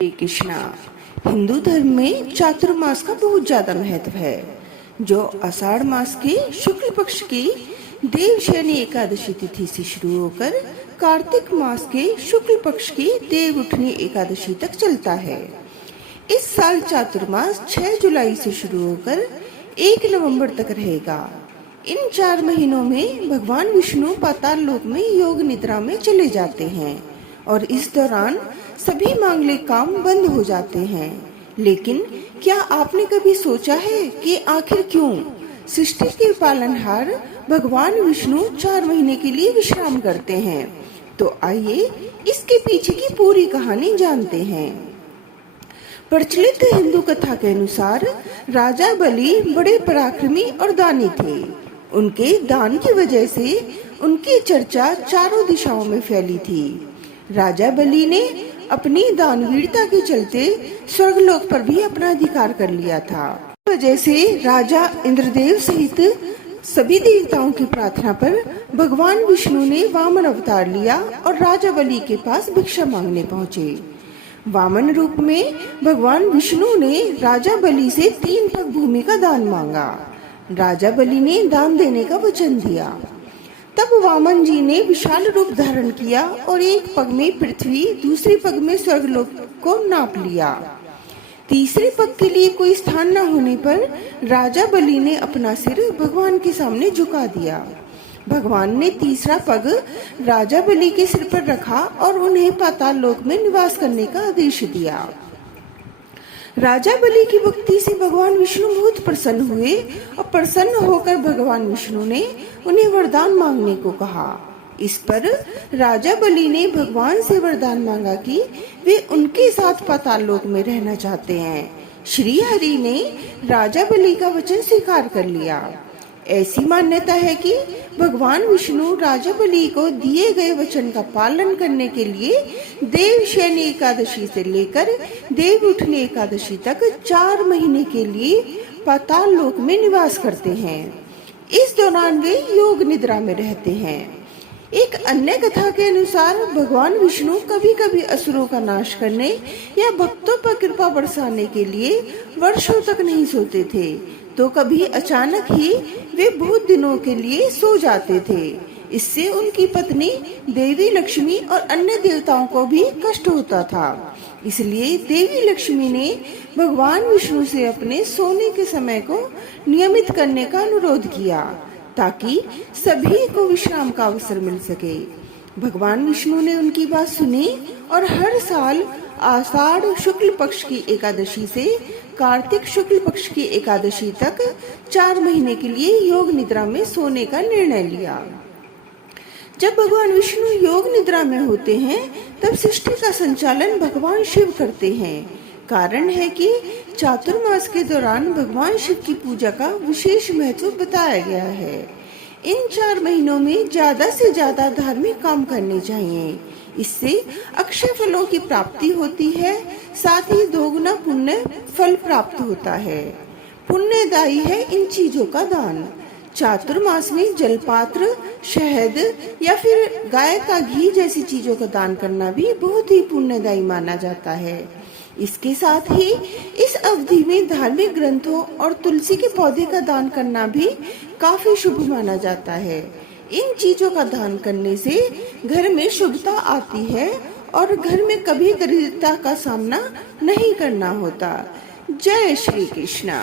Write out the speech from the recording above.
हरे कृष्णा। हिंदू धर्म में चातुर्मास का बहुत ज्यादा महत्व है, जो आषाढ़ मास के शुक्ल पक्ष की देवशयनी एकादशी तिथि से शुरू होकर कार्तिक मास के शुक्ल पक्ष की देवउठनी एकादशी तक चलता है। इस साल चातुर्मास 6 जुलाई से शुरू होकर 1 नवंबर तक रहेगा। इन 4 महीनों में भगवान विष्णु पाताल लोक में योग निद्रा में चले जाते हैं और इस दौरान सभी मांगलिक काम बंद हो जाते हैं। लेकिन क्या आपने कभी सोचा है कि आखिर क्यों सृष्टि के पालनहार भगवान विष्णु 4 महीने के लिए विश्राम करते हैं? तो आइए इसके पीछे की पूरी कहानी जानते हैं। प्रचलित हिंदू कथा के अनुसार राजा बलि बड़े पराक्रमी और दानी थे। उनके दान की वजह से उनकी चर्चा चारों दिशाओं में फैली थी। राजा बलि ने अपनी दानवीरता के चलते स्वर्गलोक पर भी अपना अधिकार कर लिया था। इस वजह से राजा इंद्रदेव सहित सभी देवताओं की प्रार्थना पर भगवान विष्णु ने वामन अवतार लिया और राजा बलि के पास भिक्षा मांगने पहुँचे। वामन रूप में भगवान विष्णु ने राजा बलि से 3 पग भूमि का दान मांगा। राजा बलि ने दान देने का वचन दिया। तब वामन जी ने विशाल रूप धारण किया और एक पग में पृथ्वी, दूसरी पग में स्वर्गलोक को नाप लिया। तीसरे पग के लिए कोई स्थान न होने पर राजा बलि ने अपना सिर भगवान के सामने झुका दिया। भगवान ने तीसरा पग राजा बलि के सिर पर रखा और उन्हें पाताल लोक में निवास करने का आदेश दिया। राजा बलि की भक्ति से भगवान विष्णु बहुत प्रसन्न हुए और प्रसन्न होकर भगवान विष्णु ने उन्हें वरदान मांगने को कहा। इस पर राजा बलि ने भगवान से वरदान मांगा कि वे उनके साथ पाताल लोक में रहना चाहते हैं। श्री हरि ने राजा बलि का वचन स्वीकार कर लिया। ऐसी मान्यता है कि भगवान विष्णु राजा बलि को दिए गए वचन का पालन करने के लिए देवशयनी एकादशी से लेकर देवउठनी एकादशी तक 4 महीने के लिए पाताल लोक में निवास करते हैं। इस दौरान वे योग निद्रा में रहते हैं। एक अन्य कथा के अनुसार भगवान विष्णु कभी कभी असुरों का नाश करने या भक्तों पर कृपा बरसाने के लिए वर्षों तक नहीं सोते थे, तो कभी अचानक ही वे बहुत दिनों के लिए सो जाते थे। इससे उनकी पत्नी देवी लक्ष्मी और अन्य देवताओं को भी कष्ट होता था। इसलिए देवी लक्ष्मी ने भगवान विष्णु से अपने सोने के समय को नियमित करने का अनुरोध किया, ताकि सभी को विश्राम का अवसर मिल सके। भगवान विष्णु ने उनकी बात सुनी और हर साल आषाढ़ शुक्ल पक्ष की एकादशी से कार्तिक शुक्ल पक्ष की एकादशी तक 4 महीने के लिए योग निद्रा में सोने का निर्णय लिया। जब भगवान विष्णु योग निद्रा में होते हैं, तब सृष्टि का संचालन भगवान शिव करते हैं। कारण है कि चातुर्मास के दौरान भगवान शिव की पूजा का विशेष महत्व बताया गया है। इन 4 महीनों में ज्यादा से ज्यादा धार्मिक काम करने चाहिए। इससे अक्षय फलों की प्राप्ति होती है, साथ ही दोगुना पुण्य फल प्राप्त होता है। पुण्यदायी है इन चीजों का दान। चातुर्मास में जलपात्र, शहद या फिर गाय का घी जैसी चीजों का दान करना भी बहुत ही पुण्यदायी माना जाता है। इसके साथ ही इस अवधि में धार्मिक ग्रंथों और तुलसी के पौधे का दान करना भी काफी शुभ माना जाता है। इन चीजों का दान करने से घर में शुभता आती है और घर में कभी दरिद्रता का सामना नहीं करना होता। जय श्री कृष्णा।